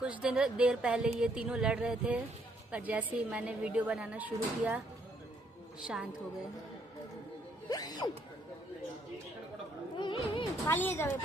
कुछ देर पहले ये तीनों लड़ रहे थे, पर जैसे ही मैंने वीडियो बनाना शुरू किया शांत हो गए। पालिए जावे